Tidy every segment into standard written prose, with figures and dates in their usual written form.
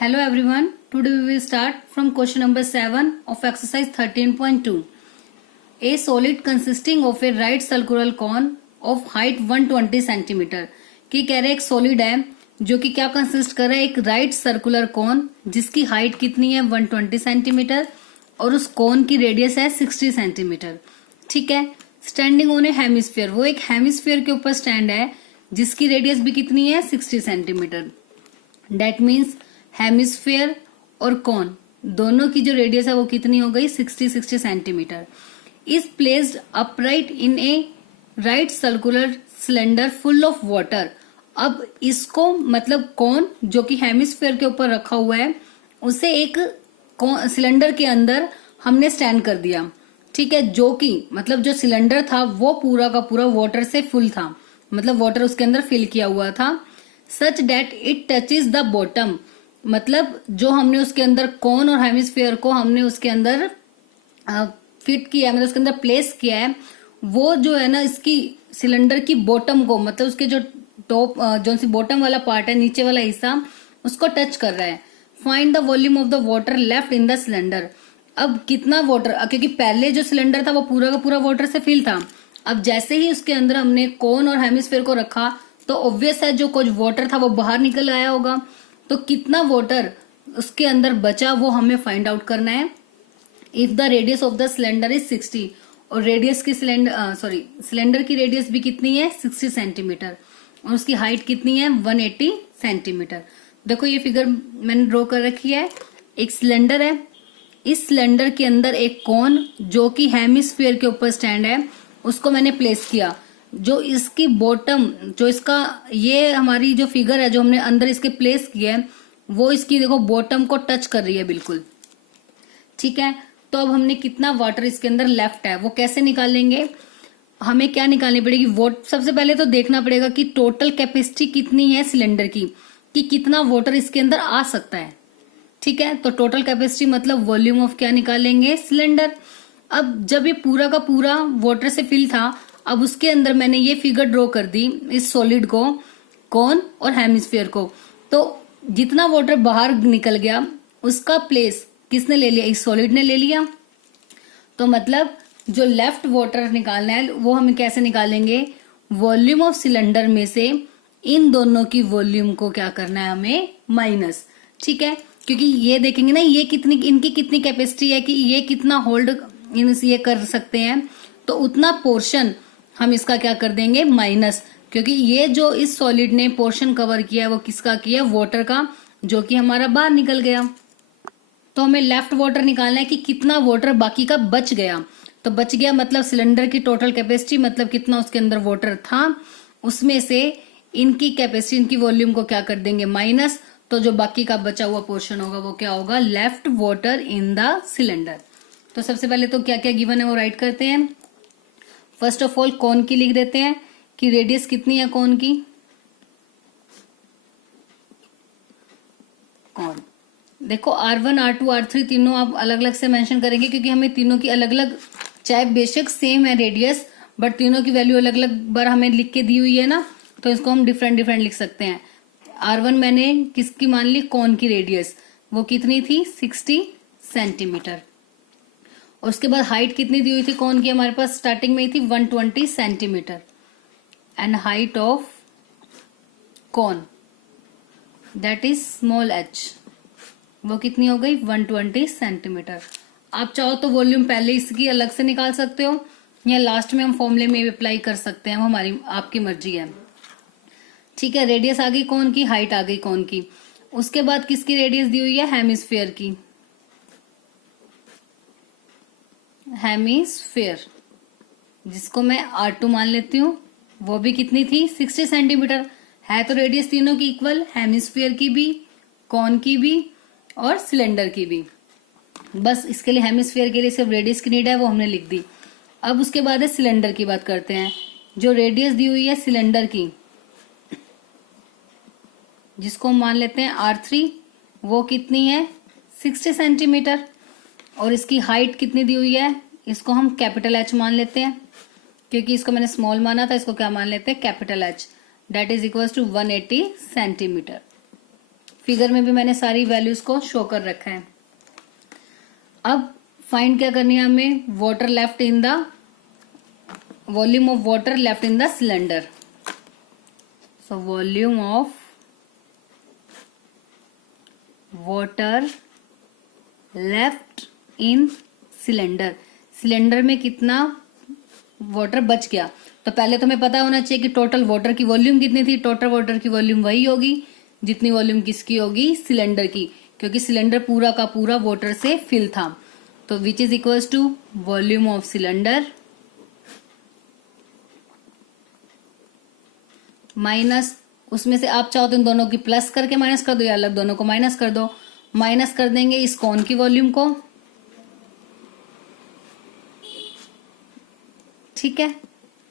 Hello everyone. Today we will start from question number 7 of exercise 13.2. A solid consisting of a right circular cone of height 120 cm. कि कह रहे एक solid है जो कि क्या कंसिस्ट कर रहा है, एक राइट सर्कुलर कॉन जिसकी हाइट कितनी है 120 सेंटीमीटर और उस कॉन की रेडियस है 60 सेंटीमीटर. ठीक है. स्टैंडिंग ऑन ए हेमिस्फीयर, वो एक हेमिस्फीयर के ऊपर स्टैंड है जिसकी रेडियस भी कितनी है 60 सेंटीमीटर. डेट मीन्स हेमिस्फीयर और कॉन दोनों की जो रेडियस है वो कितनी हो गई 60 centimetre. Is placed upright in A right circular cylinder full of water. अब इसको मतलब कॉन जो कि हेमिस्फीयर के ऊपर रखा हुआ है उसे एक सिलेंडर के अंदर हमने स्टैंड कर दिया. ठीक है. जो कि मतलब जो सिलेंडर था वो पूरा का पूरा वाटर से फुल था, मतलब वाटर उसके अंदर फिल किया हुआ था. Such that it touches the bottom, मतलब जो हमने उसके अंदर कॉन और हेमिस्फीयर को हमने उसके अंदर फिट किया, मतलब उसके अंदर प्लेस किया है, वो जो है ना इसकी सिलेंडर की बॉटम को, मतलब उसके जो टॉप जो सी बॉटम वाला पार्ट है, नीचे वाला हिस्सा, उसको टच कर रहा है. Find the volume of the water left in the cylinder. अब कितना वाटर, क्योंकि पहले जो सिलेंडर था वो पूरा का पूरा वाटर से फिल था. अब जैसे ही उसके अंदर हमने कॉन और हेमिस्फीयर को रखा तो ऑब्वियस है जो कुछ वाटर था वो बाहर निकल आया होगा. तो कितना वाटर उसके अंदर बचा वो हमें फाइंड आउट करना है. If the radius of the cylinder is 60 और रेडियस की सिलेंडर की रेडियस भी कितनी है 60 सेंटीमीटर और उसकी हाइट कितनी है 180 सेंटीमीटर. देखो ये फिगर मैंने ड्रॉ कर रखी है. एक सिलेंडर है, इस सिलेंडर के अंदर एक कॉन जो कि हेमिस्फीयर के ऊपर स्टैंड है उसको मैंने प्लेस किया. जो इसकी बॉटम, जो इसका ये हमारी जो फिगर है जो हमने अंदर इसके प्लेस किया है वो इसकी देखो बॉटम को टच कर रही है बिल्कुल. ठीक है. तो अब हमने कितना वाटर इसके अंदर लेफ्ट है वो कैसे निकालेंगे. हमें क्या निकालनी पड़ेगी, सबसे पहले तो देखना पड़ेगा कि टोटल कैपेसिटी कितनी है सिलेंडर की, कि कितना वाटर इसके अंदर आ सकता है. ठीक है. तो टोटल कैपेसिटी मतलब वॉल्यूम ऑफ क्या निकालेंगे सिलेंडर. अब जब ये पूरा का पूरा वाटर से फिल था, अब उसके अंदर मैंने ये फिगर ड्रॉ कर दी इस सॉलिड को, कॉन और हेमिस्फीयर को. तो जितना वाटर बाहर निकल गया उसका प्लेस किसने ले लिया, इस सॉलिड ने ले लिया. तो मतलब जो लेफ्ट वाटर निकालना है वो हम कैसे निकालेंगे, वॉल्यूम ऑफ सिलेंडर में से इन दोनों की वॉल्यूम को क्या करना है हमें माइनस. ठीक है. क्योंकि ये देखेंगे ना ये कितनी, इनकी कितनी कैपेसिटी है कि ये कितना होल्ड ये कर सकते हैं, तो उतना पोर्शन हम इसका क्या कर देंगे माइनस. क्योंकि ये जो इस सॉलिड ने पोर्शन कवर किया है वो किसका किया, वाटर का, जो कि हमारा बाहर निकल गया. तो हमें लेफ्ट वाटर निकालना है कि कितना वाटर बाकी का बच गया. तो बच गया मतलब सिलेंडर की टोटल कैपेसिटी, मतलब कितना उसके अंदर वाटर था, उसमें से इनकी कैपेसिटी, इनकी वॉल्यूम को क्या कर देंगे माइनस. तो जो बाकी का बचा हुआ पोर्शन होगा वो क्या होगा, left water in the cylinder. तो सबसे पहले तो क्या क्या गिवन है वो राइट करते हैं. फर्स्ट ऑफ ऑल कॉन की लिख देते हैं कि रेडियस कितनी है कॉन की. कॉन देखो R1 R2 R3 तीनों आप अलग अलग से मेंशन करेंगे क्योंकि हमें तीनों की अलग अलग, चाहे बेशक सेम है रेडियस बट तीनों की वैल्यू अलग अलग बार हमें लिख के दी हुई है ना, तो इसको हम डिफरेंट डिफरेंट लिख सकते हैं. R1 मैंने किसकी मान ली, कॉन की रेडियस, वो कितनी थी 60 सेंटीमीटर. और उसके बाद हाइट कितनी दी हुई थी कॉन की, हमारे पास स्टार्टिंग में ही थी 120 centimetre. And height of cone that is small h, वो कितनी हो गई 120 सेंटीमीटर. आप चाहो तो वॉल्यूम पहले इसकी अलग से निकाल सकते हो या लास्ट में हम फॉर्मूले में अप्लाई कर सकते हैं, वो हमारी आपकी मर्जी है. ठीक है. रेडियस आ गई कॉन की, हाइट आ गई कॉन की. उसके बाद किसकी रेडियस दी हुई है, हेमिस्फीयर की. हेमिस्फीयर जिसको मैं R2 मान लेती हूँ, वो भी कितनी थी 60 सेंटीमीटर. है तो रेडियस तीनों की इक्वल, हेमिस्फीयर की भी, कॉन की भी और सिलेंडर की भी. बस इसके लिए हेमिस्फीयर के लिए सिर्फ रेडियस की नीड है, वो हमने लिख दी. अब उसके बाद है सिलेंडर की बात करते हैं. जो रेडियस दी हुई है सिलेंडर की, जिसको हम मान लेते हैं R3, वो कितनी है 60 सेंटीमीटर. और इसकी हाइट कितनी दी हुई है, इसको हम कैपिटल H मान लेते हैं क्योंकि इसको मैंने स्मॉल माना था, इसको क्या मान लेते हैं capital H. That is equal to 180 centimetre. Figure में भी मैंने सारी वैल्यूज को शो कर रखा है। अब फाइंड क्या करनी है हमें, water left in the volume of water left in the cylinder. So volume of water left in cylinder, cylinder में कितना वाटर बच गया। तो पहले तो हमें पता होना चाहिए कि टोटल वाटर की वॉल्यूम कितनी थी। टोटल वाटर की वॉल्यूम वही होगी जितनी वॉल्यूम किसकी होगी, सिलेंडर की, क्योंकि सिलेंडर पूरा का पूरा वाटर से फिल था। तो which is equals to volume of cylinder minus, उसमें से आप चाहो तो इन दोनों की प्लस करके माइनस कर दो या अलग दोनों को माइनस कर दो। माइनस कर देंगे इस कॉन की वॉल्यूम को, ठीक है,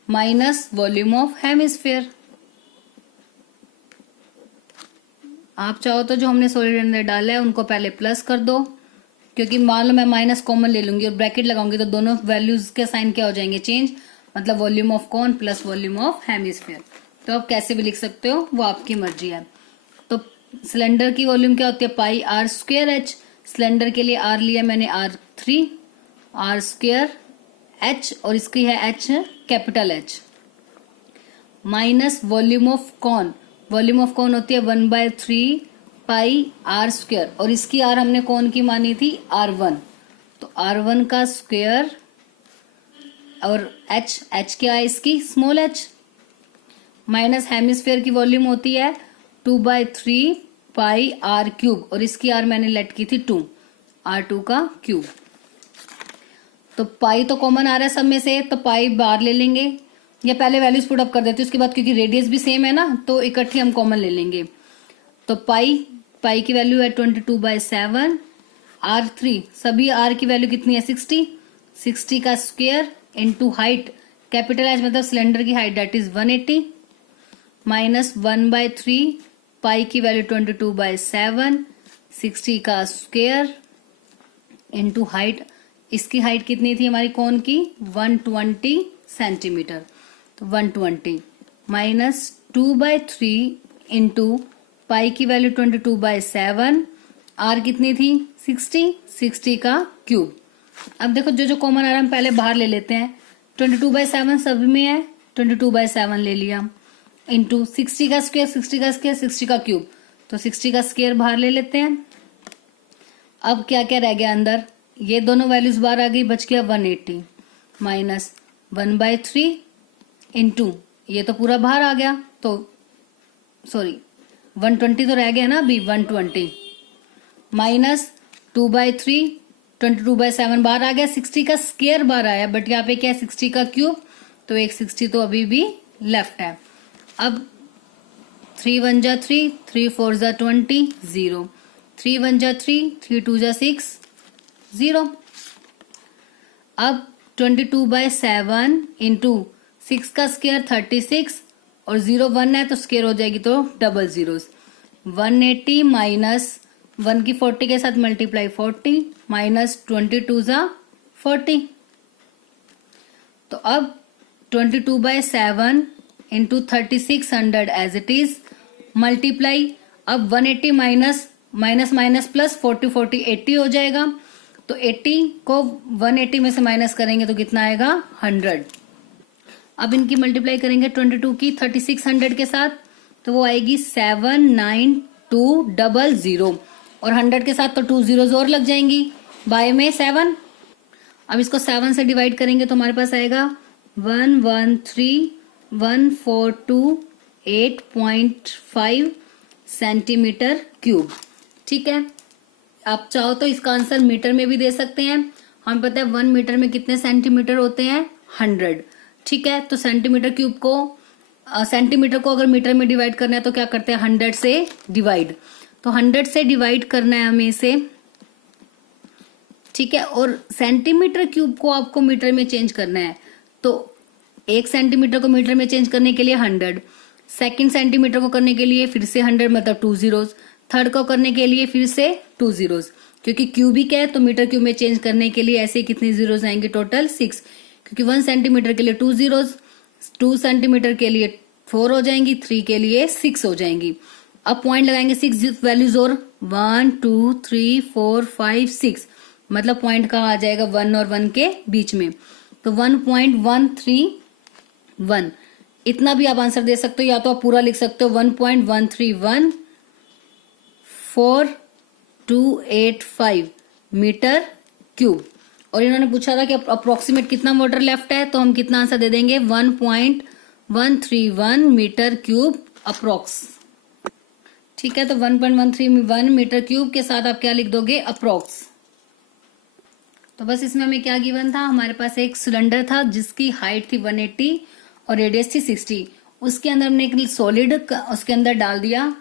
माइनस वॉल्यूम ऑफ हेमिस्फीयर। आप चाहो तो जो हमने सॉलिड अंदर डाला है उनको पहले प्लस कर दो, क्योंकि मान लो मैं माइनस कॉमन ले लूंगी और ब्रैकेट लगाऊंगी तो दोनों वैल्यूज के साइन क्या हो जाएंगे, चेंज, मतलब volume of cone plus volume of hemisphere. तो आप कैसे भी लिख सकते हो, वो आपकी मर्जी है। तो सिलेंडर की वॉल्यूम क्या होती है, पाई आर स्क्वायर एच। सिलेंडर के लिए आर लिया मैंने R3, आर स्क्वायर एच, और इसकी है H capital H, minus volume of cone. Volume of cone होती है 1/3 पाई आर स्क्वायर, और इसकी आर हमने कौन की मानी थी, R1। तो R1 का स्क्वायर, और एच क्या है इसकी, स्मॉल एच, माइनस हेमिस्फीयर की वॉल्यूम होती है 2/3 पाई आर क्यूब, और इसकी आर मैंने लेट की थी 2, R2 का क्यूब। तो पाई तो कॉमन आ रहा है सब में से, तो पाई बाहर ले लेंगे, या पहले वैल्यूज पुट अप कर देते हैं उसके बाद, क्योंकि रेडियस भी सेम है ना तो इकट्ठी हम कॉमन ले लेंगे। तो पाई की वैल्यू है 22/7, R3 सभी R की वैल्यू कितनी है 60 का square into height, capital H मतलब सिलेंडर की हाइट दैट इज 180, माइनस 1/3 पाई की वैल्यू 22/7, 60 का स्क्वायर इंटू हाइट, इसकी हाइट कितनी थी हमारी कौन की, 120 सेंटीमीटर। तो 120 माइनस 2/3 इंटू पाई की वैल्यू 22/7, आर कितनी थी 60 का क्यूब। अब देखो जो जो कॉमन आ रहा है हम पहले बाहर ले लेते हैं। 22/7 सभी में है, 22/7 ले लिया, इंटू 60 का स्क्वायर 60 का क्यूब, तो 60 का स्क्वायर बाहर ले लेते हैं। अब क्या क्या रह गया अंदर, ये दोनों वैल्यूज बाहर आ गई, बच गया 180 माइनस 1/3 इंटू ये तो पूरा बाहर आ गया, तो सॉरी 120 तो रह गया ना अभी, 120 माइनस 2/3, 22/7 बाहर आ गया, 60 का स्क्वायर बाहर आया, बट यहाँ पे क्या है 60 का क्यूब, तो एक 60 तो अभी भी लेफ्ट है। अब 3 1 जा 3, 3 4 जा 20, 0, 3 1 जा 3, 3 2 जा 6, 0। अब 22/7 इंटू 6 का स्क्वायर 36, और 0 1 है तो स्क्वायर हो जाएगी तो डबल जीरोस, 180 माइनस 1 की 40 के साथ मल्टीप्लाई 40, माइनस 22 जा 40। तो अब 22/7 into 3600 as it is, multiply, अब 180 माइनस प्लस 40 40 80 हो जाएगा, तो 80 को 180 में से माइनस करेंगे तो कितना आएगा 100। अब इनकी मल्टीप्लाई करेंगे 22 की 3600 के साथ, तो वो आएगी 79200, और 100 के साथ तो 2 zeros और लग जाएंगी, बाय में 7। अब इसको 7 से डिवाइड करेंगे तो हमारे पास आएगा 1131428.5 सेंटीमीटर क्यूब। ठीक है, आप चाहो तो इसका आंसर मीटर में भी दे सकते हैं। हमें पता है 1 मीटर में कितने सेंटीमीटर होते हैं, 100। ठीक है, तो सेंटीमीटर क्यूब को सेंटीमीटर को अगर मीटर में डिवाइड करना है तो क्या करते हैं 100 से डिवाइड, तो 100 से डिवाइड करना है हमें इसे। ठीक है, और सेंटीमीटर क्यूब को आपको मीटर में चेंज करना है, तो 1 सेंटीमीटर को मीटर में चेंज करने के लिए 100, सेकंड सेंटीमीटर को करने के लिए फिर से 100 मतलब 2 zeros, थर्ड को करने के लिए फिर से 2 zeros, क्योंकि क्यूबिक है तो मीटर क्यूब में चेंज करने के लिए ऐसे कितने जीरोस आएंगे टोटल 6, क्योंकि 1 सेंटीमीटर के लिए 2 zeros, 2 सेंटीमीटर के लिए 4 हो जाएंगी, 3 के लिए 6 हो जाएंगी। अब पॉइंट लगाएंगे 6 वैल्यूज और 1 2 3 4 5 6, मतलब पॉइंट कहाँ आ जाएगा 1 और 1 के बीच में, तो 1.131, इतना भी आप आंसर दे सकते हो, या तो आप पूरा लिख सकते हो 1.1314285 मीटर क्यूब। और इन्होंने पूछा था कि अप्रोक्सीमेट कितना वाटर लेफ्ट है, तो हम कितना आंसर दे देंगे 1.131 मीटर क्यूब अप्रोक्स। ठीक है, तो 1.131 मीटर क्यूब के साथ आप क्या लिख दोगे अप्रोक्स। तो बस इसमें हमें क्या गिवन था, हमारे पास एक सिलेंडर था जिसकी हाइट थी 180 और रेडियस थी 60, उसके अंदर हमने एक सॉलिड उसके अंदर डाल दिया,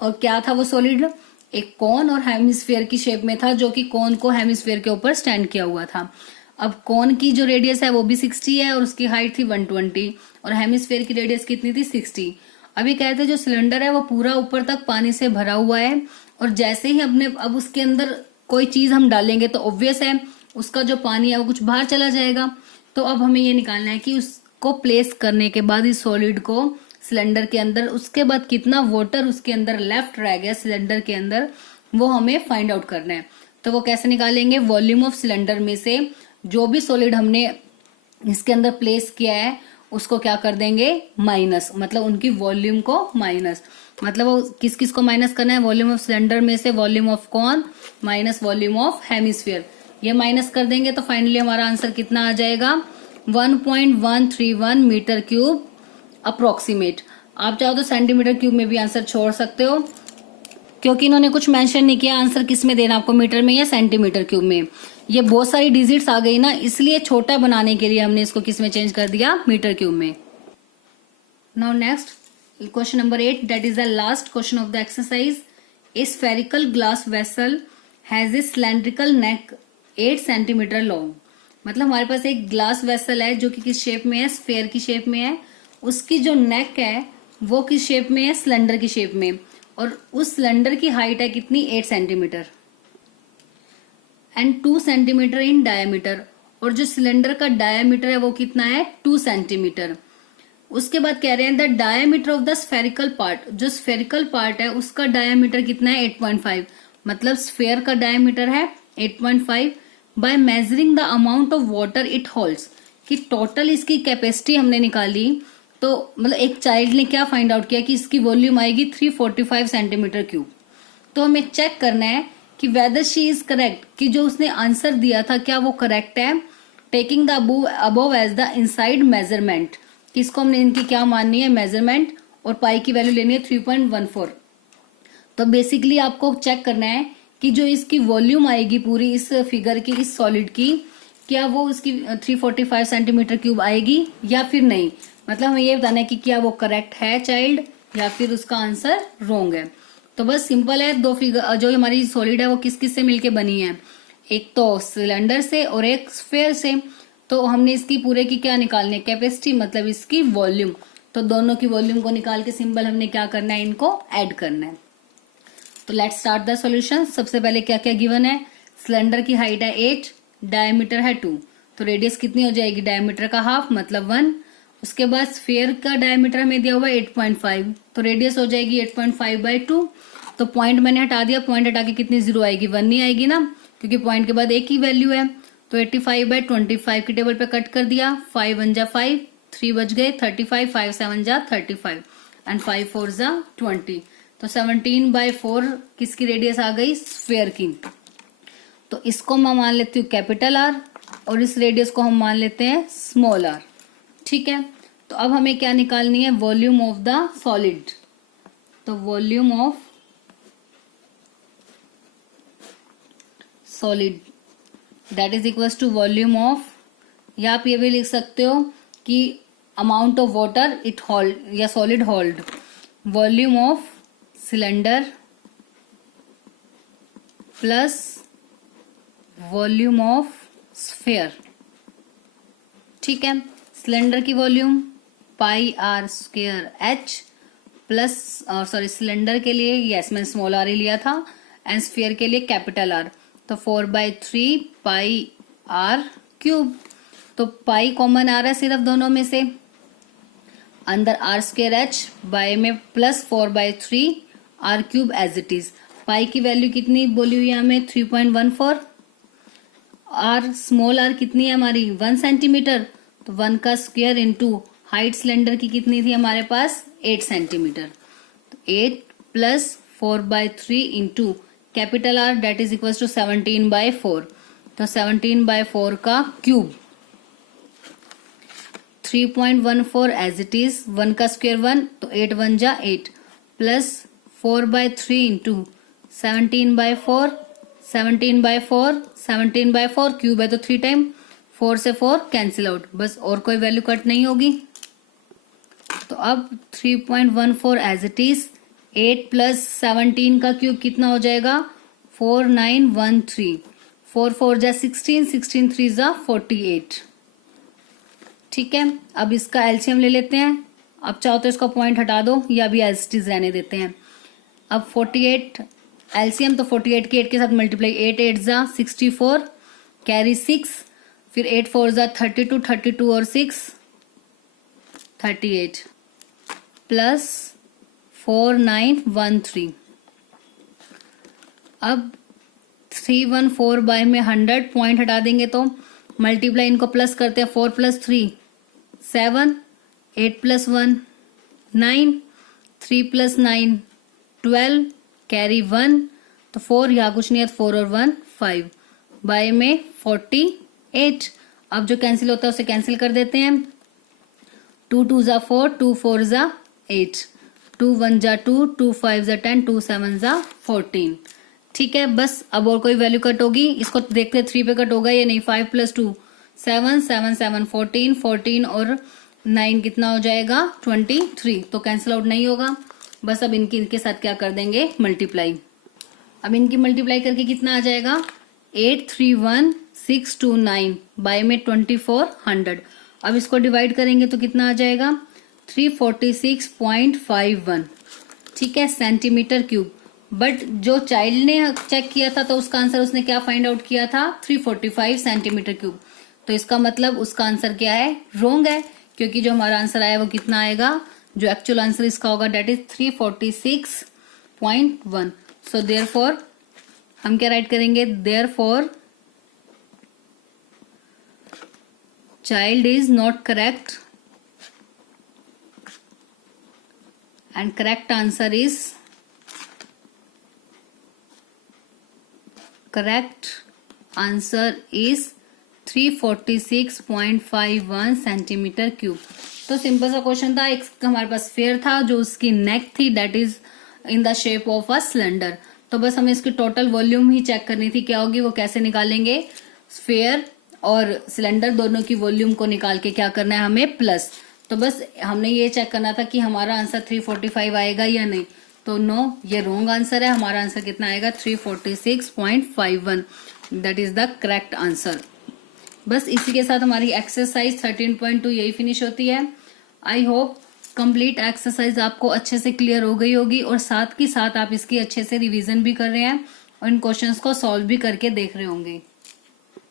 और क्या था वो सॉलिड, एक कॉन और हेमिस्फीयर की शेप में था, जो कि कॉन को हेमिस्फीयर के ऊपर स्टैंड किया हुआ था। अब कॉन की जो रेडियस है वो भी 60 है और उसकी हाइट थी 120, और हेमिस्फीयर की रेडियस कितनी थी 60। अभी कहते हैं जो सिलेंडर है वो पूरा ऊपर तक पानी से भरा हुआ है, और जैसे ही अब उसके अंदर कोई चीज हम डालेंगे तो ऑब्वियस है उसका जो पानी है वो कुछ बाहर चला जाएगा। तो अब हमें ये निकालना है कि उसको प्लेस करने के बाद इस सॉलिड को सिलेंडर के अंदर, उसके बाद कितना वाटर उसके अंदर लेफ्ट रह गया सिलेंडर के अंदर, वो हमें फाइंड आउट करना है। तो वो कैसे निकालेंगे, वॉल्यूम ऑफ सिलेंडर में से जो भी सॉलिड हमने इसके अंदर प्लेस किया है उसको क्या कर देंगे माइनस, मतलब उनकी वॉल्यूम को माइनस, मतलब वो किस किस को माइनस करना है, वॉल्यूम ऑफ सिलेंडर में से volume of cone minus volume of hemisphere, ये माइनस कर देंगे तो फाइनली हमारा आंसर कितना आ जाएगा 1.131 मीटर क्यूब अप्रोक्सीमेट। आप चाहो तो सेंटीमीटर क्यूब में भी आंसर छोड़ सकते हो, क्योंकि इन्होंने कुछ मेंशन नहीं किया आंसर किस में देना आपको, मीटर में या सेंटीमीटर क्यूब में। ये बहुत सारी डिजिट्स आ गई ना, इसलिए छोटा बनाने के लिए हमने इसको किस में चेंज कर दिया, मीटर क्यूब में। Now next question number 8, that is the last question of the exercise. A spherical glass vessel has a cylindrical neck 8 centimetre long, मतलब हमारे पास एक ग्लास वेसल है जो कि किस शेप में है, स्फेयर की शेप में है, उसकी जो नेक है वो किस शेप में है, सिलेंडर की शेप में, और उस सिलेंडर की हाइट है कितनी 8 centimetre and 2 centimetre in diameter, और जो सिलेंडर का डायमीटर है वो कितना है 2 सेंटीमीटर। उसके बाद कह रहे हैं the diameter of the spherical part, जो स्फेरिकल पार्ट है उसका डायमीटर कितना है 8.5, मतलब स्फेयर का डायमीटर है 8.5 by measuring the amount of water it holds, कि टोटल इसकी कैपेसिटी हमने निकाली, तो मतलब एक चाइल्ड ने क्या फाइंड आउट किया कि इसकी वॉल्यूम आएगी 345 सेंटीमीटर क्यूब। तो हमें चेक करना है कि वेदर शी इज करेक्ट, कि जो उसने आंसर दिया था क्या वो करेक्ट है, taking the above as the inside measurement, किसको हमने इनकी क्या माननी है मेजरमेंट, और पाई की वैल्यू लेनी है 3.14। तो बेसिकली आपको चेक करना है कि जो इसकी वॉल्यूम आएगी पूरी इस फिगर की, इस सॉलिड की, क्या वो उसकी 345 सेंटीमीटर क्यूब आएगी या फिर नहीं, मतलब हमें ये बताना है कि क्या वो करेक्ट है चाइल्ड या फिर उसका आंसर रॉन्ग है। तो बस सिंपल है, दो फिगर जो हमारी सॉलिड है वो किस किस से मिलके बनी है, एक तो सिलेंडर से और एक स्फेयर से, तो हमने इसकी पूरे की क्या निकालनी है कैपेसिटी, मतलब इसकी वॉल्यूम, तो दोनों की वॉल्यूम को निकाल के सिंबल हमने क्या करना है, इनको ऐड करना है। तो लेट्स स्टार्ट द सॉल्यूशन। सबसे पहले क्या क्या गिवन है, सिलेंडर की हाइट है 8, डायमीटर है 2, तो रेडियस कितनी हो जाएगी, डायमीटर का हाफ मतलब 1। उसके बाद स्फेयर का डायमीटर हमें दिया हुआ है 8.5, तो रेडियस हो जाएगी 8.5/2। तो पॉइंट मैंने हटा दिया, पॉइंट हटा के कितनी जीरो आएगी, 1 नहीं आएगी ना, क्योंकि पॉइंट के बाद एक ही वैल्यू है। तो 85/25 की टेबल पे कट कर दिया, 5 1 जा 5, 3 बच गए 35, 5 7 जा 35 एंड 5 4 जा 20, तो 17/4 किसकी रेडियस आ गई, स्फेयर की। तो इसको मैं मान लेती हूँ कैपिटल आर और इस रेडियस को हम मान लेते हैं स्मॉल आर। ठीक है, तो अब हमें क्या निकालनी है, वॉल्यूम ऑफ द सॉलिड। तो volume of solid that is equal to volume of, या आप ये भी लिख सकते हो कि amount of water it hold या solid hold, volume of cylinder plus volume of sphere. ठीक है, सिलेंडर की volume pi r square h plus, sorry cylinder के लिए यस मैंने स्मॉल आर ही लिया था, एंड स्फीयर के लिए कैपिटल आर, तो 4/3 पाई आर क्यूब। तो पाई कॉमन आ रहा है सिर्फ दोनों में से, अंदर आर स्क्वायर एच बाय में plus 4/3 r cube as it is. Pi की वैल्यू कितनी बोली हुई है हमें 3.14। आर स्मॉल आर कितनी है हमारी 1 सेंटीमीटर, तो 1 का स्क्वायर इंटू हाइट सिलेंडर की कितनी थी हमारे पास 8 सेंटीमीटर, तो 8 plus 4/3 into capital R that is equal to 17/4, तो 17/4 का क्यूब 3.14 एज इट इज, 1 का स्क्वायर 1, तो 8 1 जा 8 प्लस 4/3 इंटू 17/4, 17/4 क्यूब है तो 3 टाइम 4 से 4 कैंसिल आउट, बस और कोई वैल्यू कट नहीं होगी। तो अब 3.14 एज इट इज, 8 प्लस 17 का क्यूब कितना हो जाएगा 4913, 4 4 जा 16, 16 3 जा 48। ठीक है, अब इसका एलसीएम ले लेते हैं। अब चाहो तो इसका पॉइंट हटा दो या भी एज इट इज रहने देते हैं। अब 48 एलसीएम, तो 48 के 8 के साथ मल्टीप्लाई, 8 8 जा 64, कैरी 6, फिर 8 4 जा 32, 32 और 6 38 प्लस 4913। अब 314 बाय में 100 पॉइंट हटा देंगे तो मल्टीप्लाई, इनको प्लस करते हैं, 4 + 3 7, 8 + 1 9, 3 + 9 12, कैरी 1, तो 4 यहाँ कुछ नहीं है, 4 और 1 5 बाय में 48। अब जो कैंसिल होता है उसे कैंसिल कर देते हैं, 2 2 जा 4, 2 4 जा 8, 2 1 जा 2, 2 5 जा 10, 2 7 जा 14। ठीक है, बस अब और कोई वैल्यू कट होगी, इसको देखते 3 पे कट होगा या नहीं। 5 + 2 7, 7 7 14, 14 और 9 कितना हो जाएगा 23, तो कैंसिल आउट नहीं होगा। बस अब इनके साथ क्या कर देंगे मल्टीप्लाई। अब इनकी मल्टीप्लाई करके कितना आ जाएगा 831629 बाय में 2400। अब इसको डिवाइड करेंगे तो कितना आ जाएगा 346.51। ठीक है, सेंटीमीटर क्यूब। बट जो चाइल्ड ने चेक किया था तो उसका आंसर उसने क्या फाइंड आउट किया था 345 सेंटीमीटर क्यूब। तो इसका मतलब उसका आंसर क्या है रोंग है, क्योंकि जो हमारा आंसर आया वो कितना आएगा, जो एक्चुअल आंसर इसका होगा डेट इज 346.1। सो देयरफॉर हम क्या राइट करेंगे, therefore child is not correct and correct answer is correct answer is 346.51 centimetre cube. तो सिंपल सा क्वेश्चन था, एक हमारे पास स्फीयर था जो उसकी नेक थी that is in the shape of a cylinder. तो बस हमें इसकी टोटल वॉल्यूम ही चेक करनी थी क्या होगी, वो कैसे निकालेंगे, स्फीयर और सिलेंडर दोनों की वॉल्यूम को निकाल के क्या करना है हमें प्लस। तो बस हमने ये चेक करना था कि हमारा आंसर 345 आएगा या नहीं, तो नो, ये रॉन्ग आंसर है। हमारा आंसर कितना आएगा 346.51, that is the correct answer. बस इसी के साथ हमारी एक्सरसाइज 13.2 यही फिनिश होती है। आई होप कंप्लीट एक्सरसाइज आपको अच्छे से क्लियर हो गई होगी और साथ ही साथ आप इसकी अच्छे से रिवीजन भी कर रहे हैं और इन क्वेश्चंस को सॉल्व भी करके देख रहे होंगे।